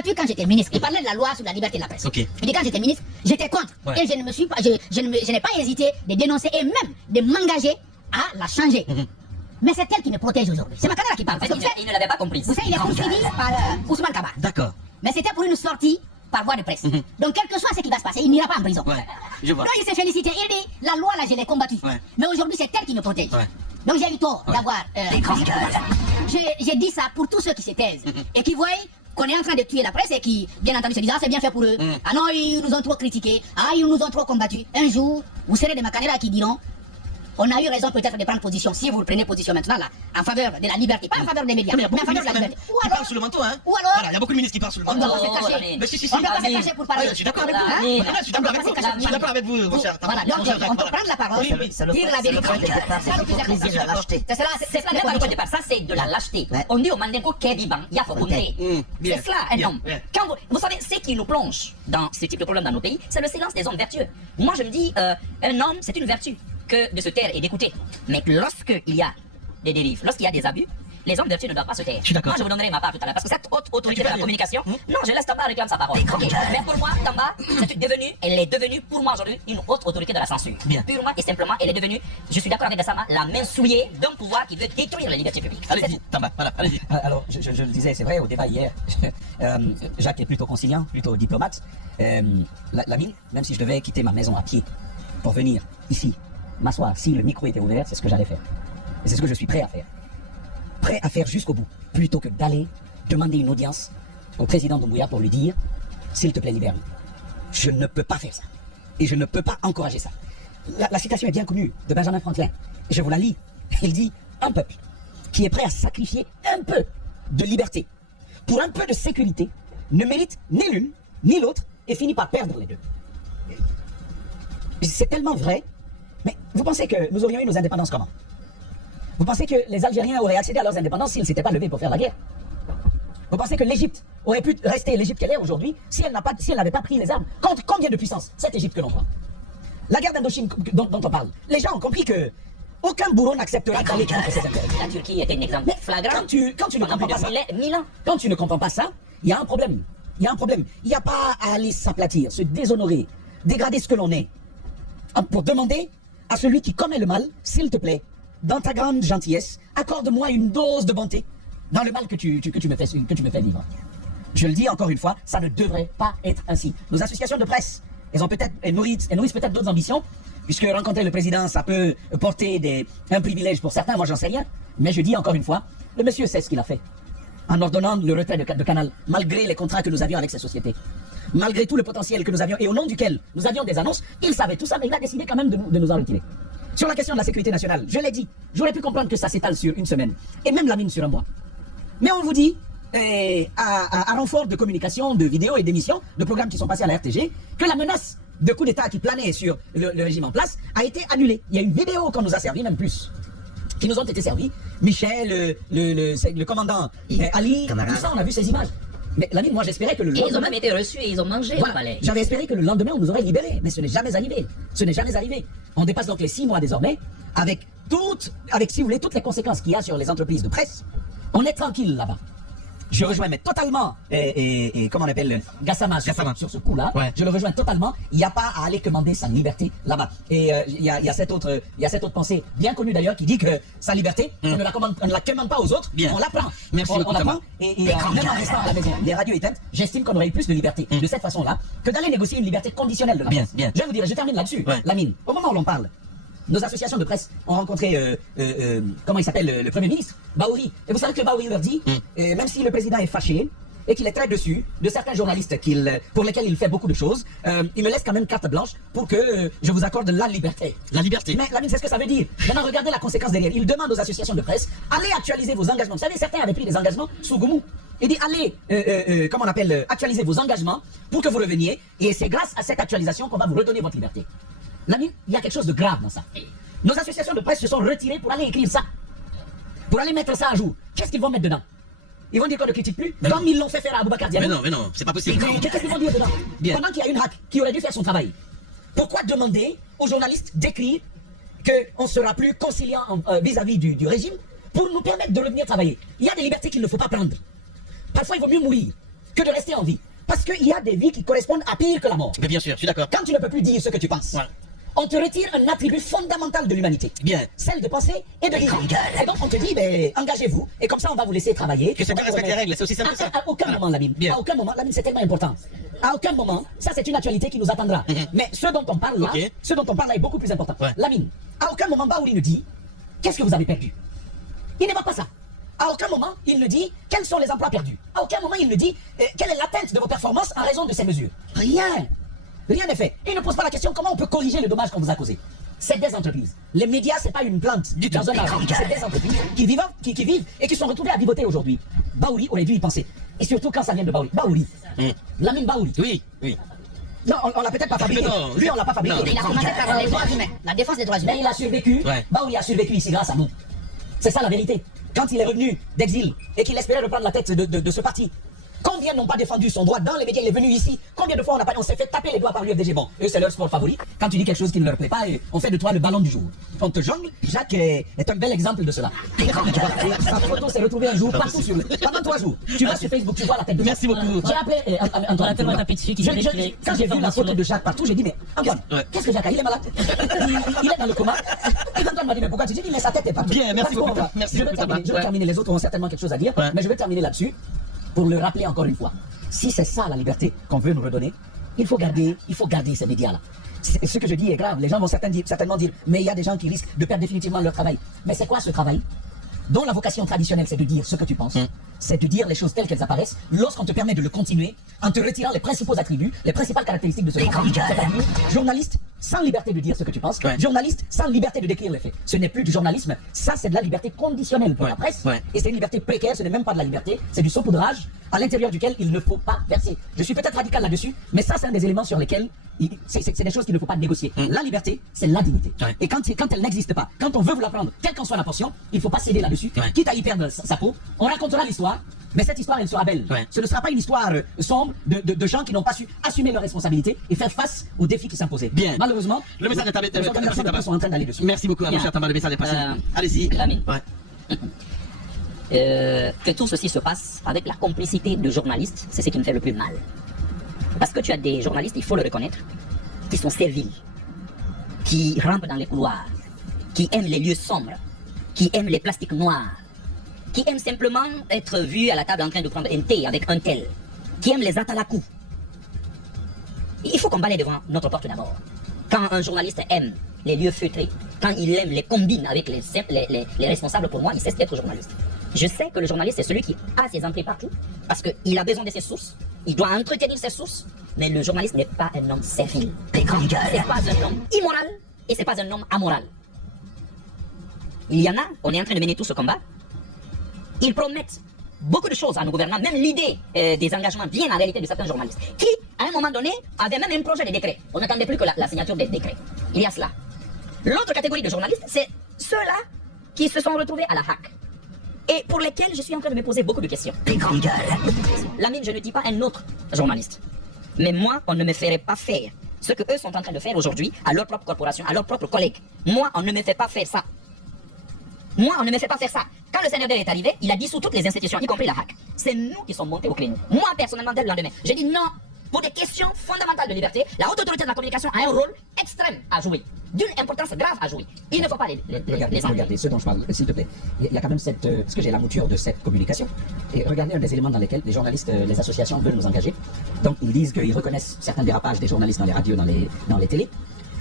combattu quand j'étais ministre. Il parlait de la loi sur la liberté de la presse. Okay. Il dit quand j'étais ministre, j'étais contre. Et je ne me suis pas, je n'ai pas hésité de dénoncer et même de m'engager à la changer. Mais c'est elle qui me protège aujourd'hui. C'est Makanala qui parle. En fait, il ne l'avait pas compris. Vous savez, il est poursuivi par Ousmane Kaba. D'accord. Mais c'était pour une sortie par voie de presse. Donc, quel que soit ce qui va se passer, il n'ira pas en prison. Ouais, je vois. Donc, il s'est félicité. Il dit, la loi, là, je l'ai combattue. Ouais. Mais aujourd'hui, c'est elle qui me protège. Ouais. Donc, j'ai eu tort d'avoir... j'ai dit ça pour tous ceux qui se taisent et qui voient qu'on est en train de tuer la presse et qui, bien entendu, se disent, ah, c'est bien fait pour eux. Ah non, ils nous ont trop critiqués. Ah, ils nous ont trop combattus. Un jour, vous serez des Makanela qui diront, on a eu raison peut-être de prendre position, si vous prenez position maintenant là, en faveur de la liberté, pas en faveur des médias, Mais il y a mais en beaucoup de faveur de la ministres liberté. qui parlent sous le manteau, hein. Ou alors, Voilà, il y a beaucoup de ministres qui parlent sous le on ne manteau. doit pas se cacher. Amin. Mais si, On ne doit pas se cacher pour parler. Je suis d'accord avec vous. Amin. Je suis d'accord avec vous. Je suis d'accord avec vous, mon cher. Voilà, donc on peut prendre la parole, Oui, oui. dire la vérité. C'est l'hypocrisie de la lâcheté. C'est cela, C'est cela, même pas le point de départ. Ça, c'est de la lâcheté. On dit au Mandenko Kediban, Yafo Kunte. Bien. C'est cela, un Bien, homme. bien. Quand vous savez, ce qui nous plonge dans ce type de problème dans nos pays, c'est le silence des hommes vertueux. Moi, je me dis, un homme, c'est une vertu que de se taire et d'écouter. Mais lorsqu'il y a des dérives, lorsqu'il y a des abus, les hommes vertueux ne doivent pas se taire. Je suis d'accord. Moi, je vous donnerai ma part tout à l'heure. Parce que cette haute autorité de la communication, non, je laisse Tamba réclame sa parole. Ok. Mais pour moi, Tamba, elle est devenue pour moi aujourd'hui une haute autorité de la censure. Bien. Purement et simplement, elle est devenue, je suis d'accord avec Gassama, la main souillée d'un pouvoir qui veut détruire la liberté publique. Allez-y, Tamba, voilà, allez-y. Alors, je le disais, c'est vrai, au débat hier, Jacques est plutôt conciliant, plutôt diplomate. Lamine, même si je devais quitter ma maison à pied pour venir ici, m'asseoir, si le micro était ouvert, c'est ce que j'allais faire. Et c'est ce que je suis prêt à faire. Prêt à faire jusqu'au bout, plutôt que d'aller demander une audience au président Doumbouya pour lui dire, s'il te plaît, libère-nous. Je ne peux pas faire ça. Et je ne peux pas encourager ça. La citation est bien connue de Benjamin Franklin. Et je vous la lis. Il dit, un peuple qui est prêt à sacrifier un peu de liberté pour un peu de sécurité ne mérite ni l'une ni l'autre et finit par perdre les deux. C'est tellement vrai. Mais vous pensez que nous aurions eu nos indépendances comment? Vous pensez que les Algériens auraient accédé à leurs indépendances s'ils ne s'étaient pas levés pour faire la guerre? Vous pensez que l'Égypte aurait pu rester l'Égypte qu'elle est aujourd'hui si elle n'avait pas pris les armes? Combien de puissance cette Égypte que l'on voit? La guerre d'Indochine dont on parle, les gens ont compris que aucun bourreau n'acceptera d'aller contre ses intérêts. La Turquie était un exemple flagrant. Quand tu ne comprends pas ça, Milan. quand tu ne comprends pas ça, il y a un problème. Il y a un problème. Il n'y a pas à aller s'aplatir, se déshonorer, dégrader ce que l'on est, pour demander à celui qui commet le mal, s'il te plaît, dans ta grande gentillesse, accorde-moi une dose de bonté dans le mal que tu me fais vivre. Je le dis encore une fois, ça ne devrait pas être ainsi. Nos associations de presse, elles nourrissent peut-être d'autres ambitions, puisque rencontrer le président, ça peut porter un privilège pour certains, moi j'en sais rien. Mais je dis encore une fois, le monsieur sait ce qu'il a fait, en ordonnant le retrait de Canal, malgré les contrats que nous avions avec ces sociétés. Malgré tout le potentiel que nous avions, et au nom duquel nous avions des annonces, il savait tout ça, mais il a décidé quand même de nous en retirer. Sur la question de la sécurité nationale, je l'ai dit, j'aurais pu comprendre que ça s'étale sur une semaine, et même la mine sur un mois. Mais on vous dit, à renfort de communication, de vidéos et d'émissions, de programmes qui sont passés à la RTG, que la menace de coup d'État qui planait sur le régime en place a été annulée. Il y a une vidéo qu'on nous a servi, même plus, qui nous ont été servis. Michel, le commandant Ali, tout ça, on a vu ces images. Mais Lamine, moi j'espérais que le lendemain... Ils ont même été reçus et ils ont mangé au palais. J'avais espéré que le lendemain on nous aurait libérés, mais ce n'est jamais arrivé. Ce n'est jamais arrivé. On dépasse donc les 6 mois désormais, avec si vous voulez, toutes les conséquences qu'il y a sur les entreprises de presse. On est tranquille là-bas. Je rejoins mais totalement, comment on appelle, Gassama sur ce coup-là. Ouais. Je le rejoins totalement. Il n'y a pas à aller commander sa liberté là-bas. Et il y a cette autre pensée, bien connue d'ailleurs, qui dit que sa liberté, on ne la commande pas aux autres, bien. On la prend. Merci on la prend. Et même en restant à la maison, les radios éteintes, j'estime qu'on aurait eu plus de liberté de cette façon-là que d'aller négocier une liberté conditionnelle de la presse. Bien. Je vais vous dire, je termine là-dessus. Ouais. Lamine, au moment où l'on parle, nos associations de presse ont rencontré, comment il s'appelle, le Premier ministre, Baouri. Et vous savez que Baouri leur dit, même si le président est fâché et qu'il est très dessus de certains journalistes pour lesquels il fait beaucoup de choses, il me laisse quand même carte blanche pour que je vous accorde la liberté. La liberté. Mais Lamine, c'est ce que ça veut dire. Maintenant, regardez la conséquence derrière. Il demande aux associations de presse, allez actualiser vos engagements. Vous savez, certains avaient pris des engagements sous Goumou. Il dit, allez, comment on appelle, actualiser vos engagements pour que vous reveniez. Et c'est grâce à cette actualisation qu'on va vous redonner votre liberté. Lamine, il y a quelque chose de grave dans ça. Nos associations de presse se sont retirées pour aller écrire ça. Pour aller mettre ça à jour. Qu'est-ce qu'ils vont mettre dedans? Ils vont dire qu'on ne critique plus, comme ils l'ont fait faire à Aboubacar Diallo. Mais non, c'est pas possible. Qu'est-ce qu'ils vont dire dedans? Bien. Pendant qu'il y a une hack qui aurait dû faire son travail. Pourquoi demander aux journalistes d'écrire qu'on sera plus conciliant vis-à-vis du régime pour nous permettre de revenir travailler? Il y a des libertés qu'il ne faut pas prendre. Parfois, il vaut mieux mourir. que de rester en vie. Parce qu'il y a des vies qui correspondent à pire que la mort. Mais bien sûr, je suis d'accord. Quand tu ne peux plus dire ce que tu penses, Ouais. on te retire un attribut fondamental de l'humanité. Bien. Celle de penser et de vivre. Et donc on te dit, ben, engagez-vous, et comme ça on va vous laisser travailler. Que chacun respecte les règles, c'est aussi simple que ça. À aucun moment, Lamine. Bien. À aucun moment, Lamine, c'est tellement important. À aucun moment, ça c'est une actualité qui nous attendra. Mais ce dont on parle là, Ok. ce dont on parle là est beaucoup plus important. Ouais. Lamine, à aucun moment, Baouli ne dit, qu'est-ce que vous avez perdu? Il n'évoque pas ça. À aucun moment, il ne dit quels sont les emplois perdus. À aucun moment, il ne dit quelle est l'atteinte de vos performances en raison de ces mesures. Rien. Rien n'est fait. Il ne pose pas la question comment on peut corriger le dommage qu'on vous a causé. C'est des entreprises. Les médias, c'est pas une plante Du dans tout. un arbre. C'est des entreprises qui vivent et qui sont retrouvées à vivoter aujourd'hui. Baouli aurait dû y penser. Et surtout quand ça vient de Baouli. Baouli. Lamine Baouli. Oui, oui. Non, on l'a peut-être pas fabriqué. Mais non. Lui, on l'a pas fabriqué. Non. Il a commencé par les droits humains, la défense des droits humains. Mais il a survécu. Ouais. Baouli a survécu ici grâce à nous. C'est ça la vérité. Quand il est revenu d'exil et qu'il espérait reprendre la tête de ce parti, combien n'ont pas défendu son droit dans les médias? Il est venu ici. Combien de fois on s'est fait taper les doigts par l'UFDG? Bon, eux, c'est leur sport favori. Quand tu dis quelque chose qui ne leur plaît pas, on fait de toi le ballon du jour. On te jongle. Jacques est un bel exemple de cela. Sa photo s'est retrouvée un jour partout pendant 3 jours. Tu vas sur Facebook, tu vois la tête de Jacques. Merci beaucoup. J'ai appelé Antoine. On a tellement tapé dessus qu'il Quand j'ai vu la photo de Jacques partout, j'ai dit, mais Antoine, Ouais. qu'est-ce que Jacques a? Il est malade. Il est dans le coma. Et Antoine m'a dit, mais pourquoi tu dis? Mais sa tête est partout. Bien, merci Parce beaucoup. qu'on va- Merci Je vais beaucoup, terminer. Thomas. Je vais Ouais. terminer. Les autres auront certainement quelque chose à dire. Ouais. Mais je vais terminer là-dessus pour le rappeler encore une fois. Si c'est ça la liberté qu'on veut nous redonner, il faut garder ces médias-là. Ce que je dis est grave. Les gens vont certainement dire, mais il y a des gens qui risquent de perdre définitivement leur travail. Mais c'est quoi ce travail dont la vocation traditionnelle, c'est de dire ce que tu penses, c'est de dire les choses telles qu'elles apparaissent, lorsqu'on te permet de le continuer, en te retirant les principaux attributs, les principales caractéristiques de ce travail, c'est-à-dire journaliste sans liberté de dire ce que tu penses, Ouais. journaliste sans liberté de décrire les faits. Ce n'est plus du journalisme, ça c'est de la liberté conditionnelle pour Ouais. la presse, Ouais. et c'est une liberté précaire, ce n'est même pas de la liberté, c'est du saupoudrage à l'intérieur duquel il ne faut pas verser. Je suis peut-être radical là-dessus, mais ça c'est un des éléments sur lesquels c'est des choses qu'il ne faut pas négocier. La liberté, c'est la dignité. Ouais. Et quand elle n'existe pas, quand on veut vous la prendre, quelle qu'en soit la portion, il ne faut pas céder là-dessus, Ouais. quitte à y perdre sa peau. On racontera l'histoire, mais cette histoire, elle sera belle. Ouais. Ce ne sera pas une histoire sombre de gens qui n'ont pas su assumer leurs responsabilités et faire face aux défis qui s'imposaient. Bien. Malheureusement, Le message est les organisations de presse sont en train d'aller dessus. Merci beaucoup, mon Bien. cher Thomas, le message est passé. Allez-y. Lamine. Ouais. Que tout ceci se passe avec la complicité de journalistes, c'est ce qui me fait le plus mal. Parce que tu as des journalistes, il faut le reconnaître, qui sont serviles, qui rampent dans les couloirs, qui aiment les lieux sombres, qui aiment les plastiques noirs, qui aiment simplement être vus à la table en train de prendre un thé avec un tel, qui aiment les atalakou. Il faut qu'on balaye devant notre porte d'abord. Quand un journaliste aime les lieux feutrés, quand il aime les combines avec les responsables, pour moi, il cesse d'être journaliste. Je sais que le journaliste, c'est celui qui a ses entrées partout, parce qu'il a besoin de ses sources, il doit entretenir ses sources, mais le journaliste n'est pas un homme servile. C'est pas un homme immoral, et c'est pas un homme amoral. Il y en a, on est en train de mener tout ce combat, ils promettent beaucoup de choses à nos gouvernants, même l'idée des engagements vient en réalité de certains journalistes, qui, à un moment donné, avaient même un projet de décret. On n'attendait plus que la signature des décrets. Il y a cela. L'autre catégorie de journalistes, c'est ceux-là qui se sont retrouvés à la HAC, et pour lesquels je suis en train de me poser beaucoup de questions. Lamine, je ne dis pas un autre journaliste, mais moi, on ne me ferait pas faire ce que eux sont en train de faire aujourd'hui à leur propre corporation, à leurs propres collègues. Moi, on ne me fait pas faire ça. Moi, on ne me fait pas faire ça. Quand le CNRD est arrivé, il a dissous toutes les institutions, y compris la HAC. C'est nous qui sommes montés au créneau. Moi, personnellement, dès le lendemain, j'ai dit non. Pour des questions fondamentales de liberté, la haute autorité de la communication a un rôle extrême à jouer, d'une importance grave à jouer. Il ne faut pas les enlever. Regardez ce dont je parle, s'il te plaît. Il y a quand même cette... parce que j'ai la mouture de cette communication. Et regardez un des éléments dans lesquels les journalistes, les associations veulent nous engager. Donc, ils disent qu'ils reconnaissent certains dérapages des journalistes dans les radios, dans les télés.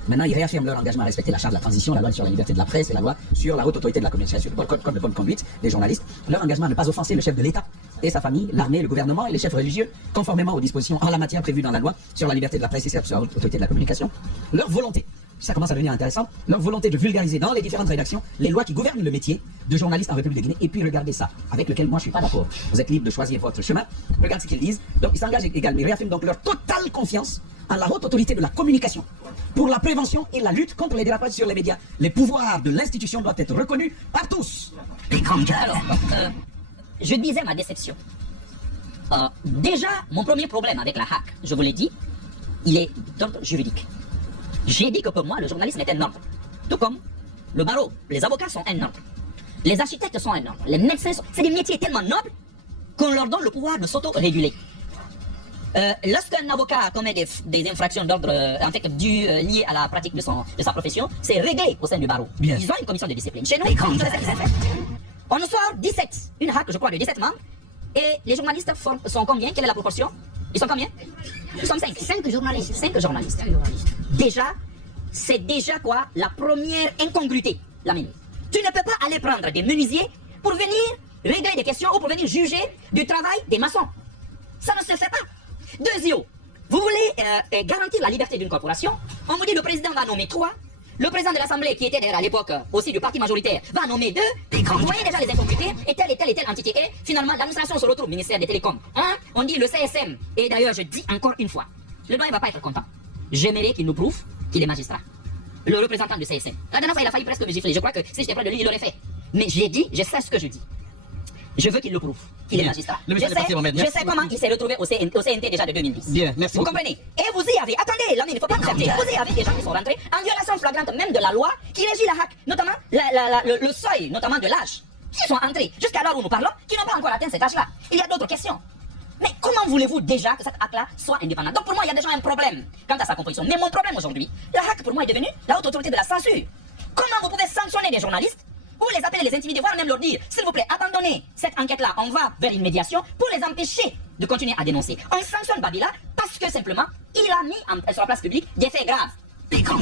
Maintenant, ils réaffirment leur engagement à respecter la charte de la transition, la loi sur la liberté de la presse et la loi sur la haute autorité de la communication, le code de bonne conduite des journalistes. Leur engagement à ne pas offenser le chef de l'État et sa famille, l'armée, le gouvernement et les chefs religieux, conformément aux dispositions en la matière prévues dans la loi sur la liberté de la presse et sur la haute autorité de la communication. Leur volonté, ça commence à devenir intéressant, leur volonté de vulgariser dans les différentes rédactions les lois qui gouvernent le métier de journaliste en République de Guinée. Et puis regardez ça, avec lequel moi je suis pas d'accord. Vous êtes libre de choisir votre chemin. Regardez ce qu'ils disent. Donc ils s'engagent également, ils réaffirment donc leur totale confiance à la haute autorité de la communication pour la prévention et la lutte contre les dérapages sur les médias. Les pouvoirs de l'institution doivent être reconnus par tous. Alors, je disais ma déception. Déjà, mon premier problème avec la HAC, je vous l'ai dit, il est d'ordre juridique. J'ai dit que pour moi, le journalisme est un ordre. Tout comme le barreau, les avocats sont un ordre. Les architectes sont un ordre. Les médecins sont... C'est des métiers tellement nobles qu'on leur donne le pouvoir de s'auto-réguler. Lorsqu'un avocat commet des infractions d'ordre en fait liées à la pratique de sa profession, c'est réglé au sein du barreau. Bien. Ils ont une commission de discipline. Chez nous, on nous sort 17, une HAC, je crois, de 17 membres. Et les journalistes sont combien? Quelle est la proportion? Ils sont combien? Nous sommes 5. 5 journalistes. 5 journalistes. Déjà, c'est déjà quoi? La première incongruité, la minute. Tu ne peux pas aller prendre des menuisiers pour venir régler des questions ou pour venir juger du travail des maçons. Ça ne se fait pas. Deuxièmement, vous voulez garantir la liberté d'une corporation. On vous dit le président va nommer 3. Le président de l'Assemblée, qui était d'ailleurs à l'époque aussi du parti majoritaire, va nommer 2. Vous voyez déjà les incongruités et telle entité. Et finalement, l'administration se retrouve au ministère des Télécoms. Hein? On dit le CSM. Et d'ailleurs, je dis encore une fois, le doyen ne va pas être content. J'aimerais qu'il nous prouve qu'il est magistrat. Le représentant du CSM. La dernière fois, il a failli presque me gifler. Je crois que si j'étais près de lui, il l'aurait fait. Mais j'ai dit, je sais ce que je dis. Je veux qu'il le prouve, qu'il est magistrat. Le message est passé, Mohamed. Je Merci sais comment il s'est retrouvé au CNT déjà de 2010. Bien, merci Vous beaucoup. comprenez? Et vous y avez, attendez, Lamine, il ne faut pas nous faire taire. Vous y avez des gens qui sont rentrés en violation flagrante même de la loi qui régit la HAC, notamment le seuil, notamment de l'âge, qui sont entrés jusqu'à l'heure où nous parlons, qui n'ont pas encore atteint cet âge-là. Il y a d'autres questions. Mais comment voulez-vous déjà que cette HAC-là soit indépendante? Donc pour moi, il y a déjà un problème quant à sa composition. Mais mon problème aujourd'hui, la HAC pour moi est devenue la haute autorité de la censure. Comment vous pouvez sanctionner des journalistes ou les appeler, les intimider, voire même leur dire, s'il vous plaît, abandonnez cette enquête-là, on va vers une médiation pour les empêcher de continuer à dénoncer. On sanctionne Babila parce que simplement, il a mis sur la place publique des faits graves. Il peut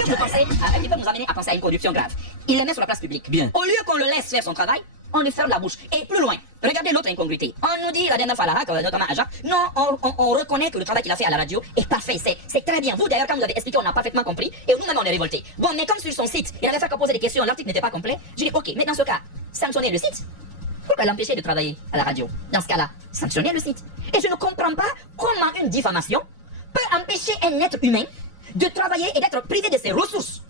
nous amener à penser à une corruption grave. Il les met sur la place publique. Bien. Au lieu qu'on le laisse faire son travail, on lui ferme la bouche. Et plus loin, regardez l'autre incongruité. On nous dit la dernière fois à la HAC, notamment à Jacques, non, on reconnaît que le travail qu'il a fait à la radio est parfait, c'est très bien. Vous d'ailleurs, quand vous avez expliqué, on a parfaitement compris, et nous-mêmes on est révoltés. Bon, mais comme sur son site, il avait fait que poser des questions, l'article n'était pas complet, je dis ok, mais dans ce cas, sanctionner le site. Pourquoi l'empêcher de travailler à la radio? Dans ce cas-là, sanctionner le site. Et je ne comprends pas comment une diffamation peut empêcher un être humain de travailler et d'être privé de ses ressources.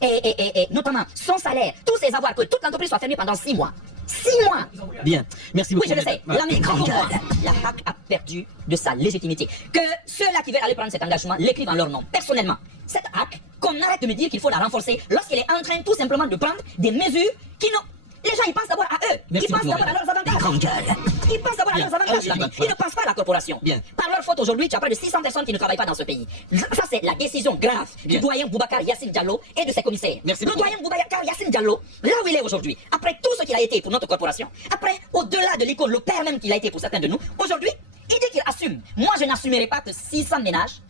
Et notamment son salaire, tous ses avoirs, que toute l'entreprise soit fermée pendant 6 mois. 6 mois! Bien, merci beaucoup. Oui, je le sais. Voilà. Pour moi, la HAC a perdu de sa légitimité. Que ceux-là qui veulent aller prendre cet engagement l'écrivent en leur nom. Personnellement, cette HAC, qu'on arrête de me dire qu'il faut la renforcer lorsqu'il est en train tout simplement de prendre des mesures qui n'ont... Les gens, ils pensent d'abord à eux. Merci Ils pensent beaucoup, d'abord à leurs avantages. Ils pensent d'abord à Bien. leurs avantages. Allez-y, Lamine. Ils ne pensent pas à la corporation. Bien. Par leur faute, aujourd'hui, tu as près de 600 personnes qui ne travaillent pas dans ce pays. Ça, c'est la décision grave Bien. du doyen Boubacar Yassine Diallo et de ses commissaires. Merci Le beaucoup. doyen Boubacar Yassine Diallo, là où il est aujourd'hui, après tout ce qu'il a été pour notre corporation, après, au-delà de l'icône, le père même qu'il a été pour certains de nous, aujourd'hui, il dit qu'il assume. Moi, je n'assumerai pas que 600 ménages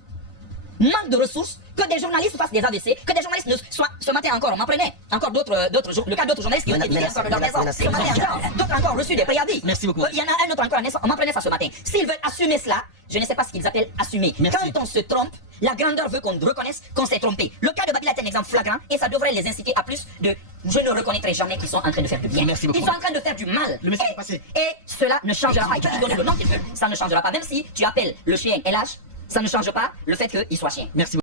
manque de ressources, que des journalistes fassent des AVC, que des journalistes ne soient... Ce matin encore, on m'apprenait encore le cas d'autres journalistes qui ont été tués encore de leur maison. Ce matin encore, d'autres encore reçu des préavis. Merci beaucoup. Il y en a un autre encore, on m'apprenait ça ce matin. S'ils veulent assumer cela, je ne sais pas ce qu'ils appellent assumer. Merci. Quand on se trompe, la grandeur veut qu'on reconnaisse qu'on s'est trompé. Le cas de Babila est un exemple flagrant et ça devrait les inciter à plus de... Je ne reconnaîtrai jamais qu'ils sont en train de faire du bien. Merci beaucoup. Ils sont en train de faire du mal. Le message est passé. Et cela ne changera pas. Ils peuvent lui donner le nom qu'ils veulent, ça ne changera pas. Même si tu appelles le chien LH, ça ne change pas le fait qu'il soit chien. Merci beaucoup.